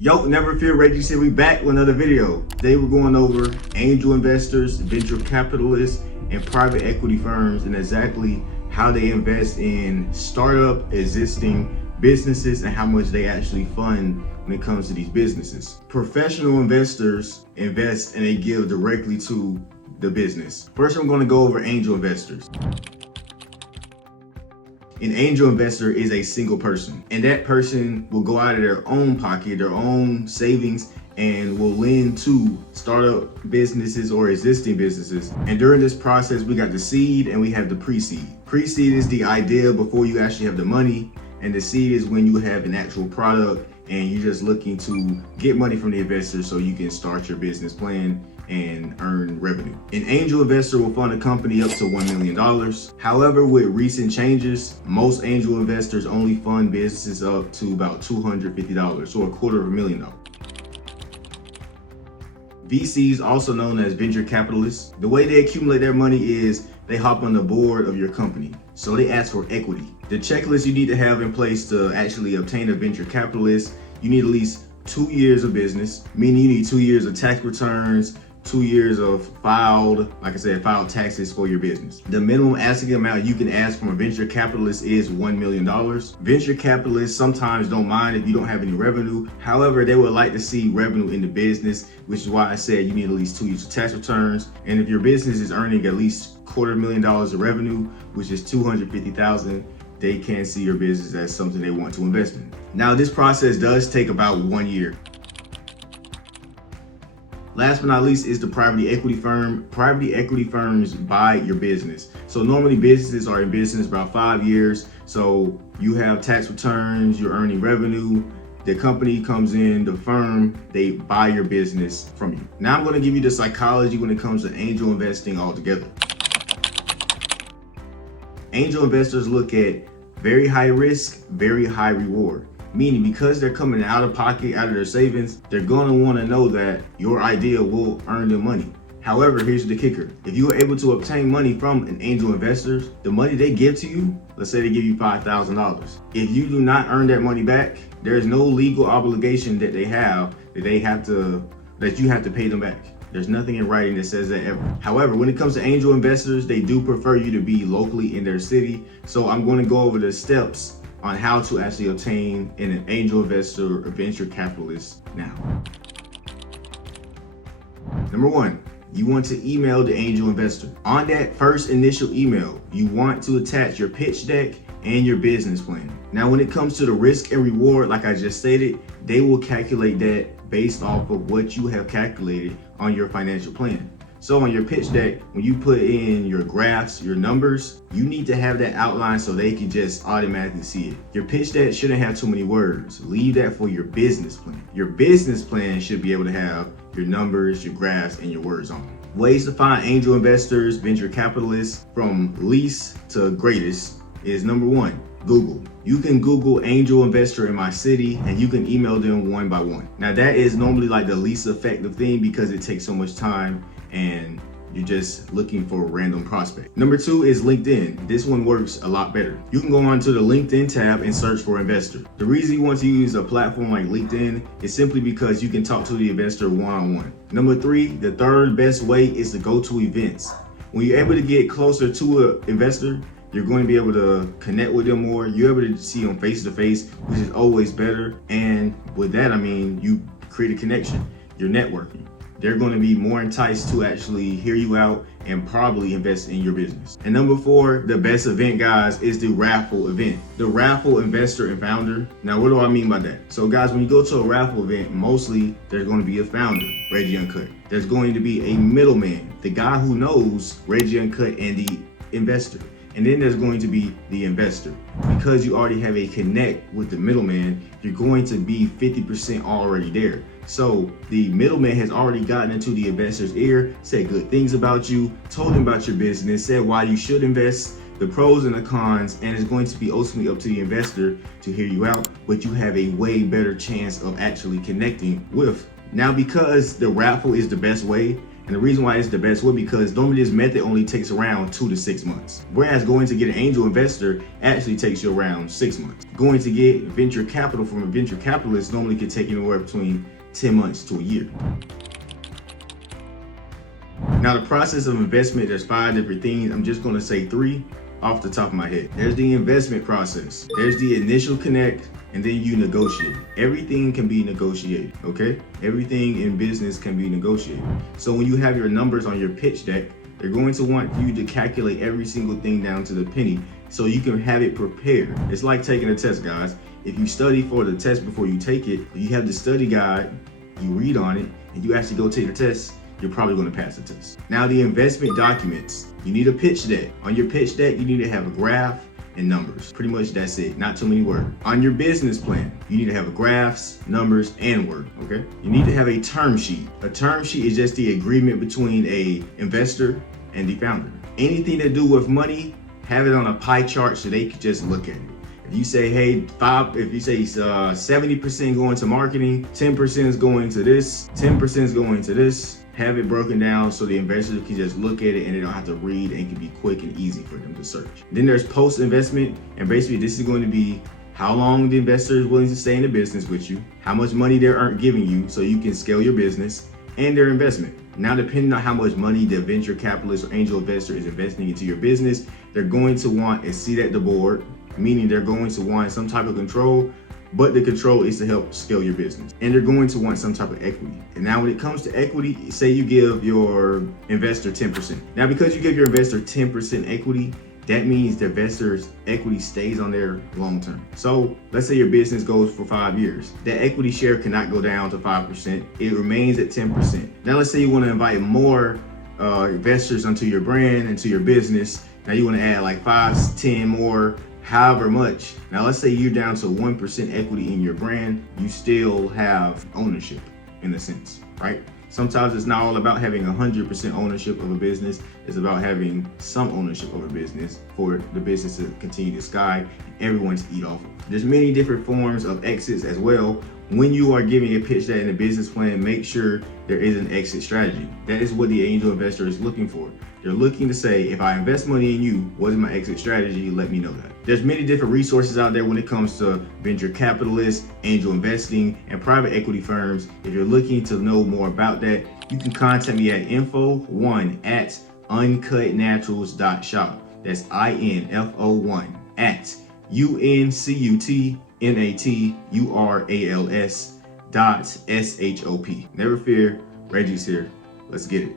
Yo, never fear, Reggie said we back with another video. Today we're going over angel investors, venture capitalists, and private equity firms and exactly how they invest in startup, existing businesses and how much they actually fund when it comes to these businesses. Professional investors invest and they give directly to the business. First, I'm going to go over angel investors. An angel investor is a single person, and that person will go out of their own pocket, their own savings, and will lend to startup businesses or existing businesses. And during this process, we got the seed and we have the pre-seed. Pre-seed is the idea before you actually have the money, and the seed is when you have an actual product and you're just looking to get money from the investor so you can start your business plan and earn revenue. An angel investor will fund a company up to $1 million. However, with recent changes, most angel investors only fund businesses up to about $250, so $250,000. VCs, also known as venture capitalists, the way they accumulate their money is they hop on the board of your company. So they ask for equity. The checklist you need to have in place to actually obtain a venture capitalist, you need at least 2 years of business, meaning you need 2 years of tax returns, 2 years of filed taxes for your business. The minimum asking amount you can ask from a venture capitalist is $1 million. Venture capitalists sometimes don't mind if you don't have any revenue. However, they would like to see revenue in the business, which is why I said you need at least 2 years of tax returns. And if your business is earning at least $250,000 of revenue, which is $250,000, they can see your business as something they want to invest in. Now, this process does take about 1 year. Last but not least is the private equity firm. Private equity firms buy your business. So normally businesses are in business about 5 years. So you have tax returns, you're earning revenue, the company comes in, the firm, they buy your business from you. Now I'm gonna give you the psychology when it comes to angel investing altogether. Angel investors look at very high risk, very high reward. Meaning because they're coming out of pocket, out of their savings, they're gonna wanna know that your idea will earn them money. However, here's the kicker. If you are able to obtain money from an angel investor, the money they give to you, let's say they give you $5,000. If you do not earn that money back, there is no legal obligation that they have that you have to pay them back. There's nothing in writing that says that ever. However, when it comes to angel investors, they do prefer you to be locally in their city. So I'm gonna go over the steps on how to actually obtain an angel investor or venture capitalist now. Number 1, you want to email the angel investor. On that first initial email, you want to attach your pitch deck and your business plan. Now, when it comes to the risk and reward, like I just stated, they will calculate that based off of what you have calculated on your financial plan. So on your pitch deck, when you put in your graphs, your numbers, you need to have that outline so they can just automatically see it. Your pitch deck shouldn't have too many words. Leave that for your business plan. Your business plan should be able to have your numbers, your graphs, and your words on it. Ways to find angel investors, venture capitalists from least to greatest is number 1, Google. You can Google angel investor in my city and you can email them one by one. Now that is normally like the least effective thing because it takes so much time and you're just looking for a random prospect. Number 2 is LinkedIn. This one works a lot better. You can go onto the LinkedIn tab and search for investor. The reason you want to use a platform like LinkedIn is simply because you can talk to the investor one-on-one. Number 3, the third best way is to go to events. When you're able to get closer to an investor, you're going to be able to connect with them more. You're able to see them face to face, which is always better. And with that, I mean, you create a connection, you're networking. They're going to be more enticed to actually hear you out and probably invest in your business. And number 4, the best event, guys, is the raffle event. The raffle investor and founder. Now, what do I mean by that? So guys, when you go to a raffle event, mostly there's going to be a founder, Reggie Uncut. There's going to be a middleman, the guy who knows Reggie Uncut and the investor. And then there's going to be the investor. Because you already have a connect with the middleman, you're going to be 50% already there. So the middleman has already gotten into the investor's ear, said good things about you, told him about your business, said why you should invest, the pros and the cons, and it's going to be ultimately up to the investor to hear you out, but you have a way better chance of actually connecting with. Now, because the raffle is the best way, And the reason why it's the best way, because normally this method only takes around 2 to 6 months. Whereas going to get an angel investor actually takes you around 6 months. Going to get venture capital from a venture capitalist normally could take anywhere between 10 months to a year. Now the process of investment, there's 5 different things. I'm just gonna say 3 off the top of my head. There's the investment process. There's the initial connect, and then you negotiate. Everything can be negotiated, okay? Everything in business can be negotiated. So when you have your numbers on your pitch deck, they're going to want you to calculate every single thing down to the penny so you can have it prepared. It's like taking a test, guys. If you study for the test before you take it, you have the study guide, you read on it, and you actually go take the test, you're probably going to pass the test. Now the investment documents. You need a pitch deck. On your pitch deck, you need to have a graph and numbers. Pretty much that's it, not too many words. On your business plan, you need to have graphs, numbers, and words, okay? You need to have a term sheet. A term sheet is just the agreement between a investor and the founder. Anything to do with money, have it on a pie chart so they can just look at it. If you say, hey, 70% going to marketing, 10% is going to this, 10% is going to this, have it broken down so the investors can just look at it and they don't have to read, and it can be quick and easy for them to search. Then there's post-investment, and basically this is going to be how long the investor is willing to stay in the business with you, how much money they're giving you so you can scale your business, and their investment. Now, depending on how much money the venture capitalist or angel investor is investing into your business, they're going to want a seat at the board, meaning they're going to want some type of control, but the control is to help scale your business. And they're going to want some type of equity. And now when it comes to equity, say you give your investor 10%. Now, because you give your investor 10% equity, that means the investor's equity stays on there long term. So let's say your business goes for 5 years. That equity share cannot go down to 5%. It remains at 10%. Now let's say you want to invite more investors onto your brand, into your business. Now you want to add like 5, 10 more, however much. Now let's say you're down to 1% equity in your brand, you still have ownership in a sense, right? Sometimes it's not all about having 100% ownership of a business. It's about having some ownership of a business for the business to continue to sky and everyone to eat off of. There's many different forms of exits as well. When you are giving a pitch deck in a business plan, make sure there is an exit strategy. That is what the angel investor is looking for. They're looking to say, if I invest money in you, what is my exit strategy? Let me know that. There's many different resources out there when it comes to venture capitalists, angel investing, and private equity firms. If you're looking to know more about that, you can contact me at info1@uncutnaturals.shop. That's info1@uncutnaturals.shop. Never fear, Reggie's here. Let's get it.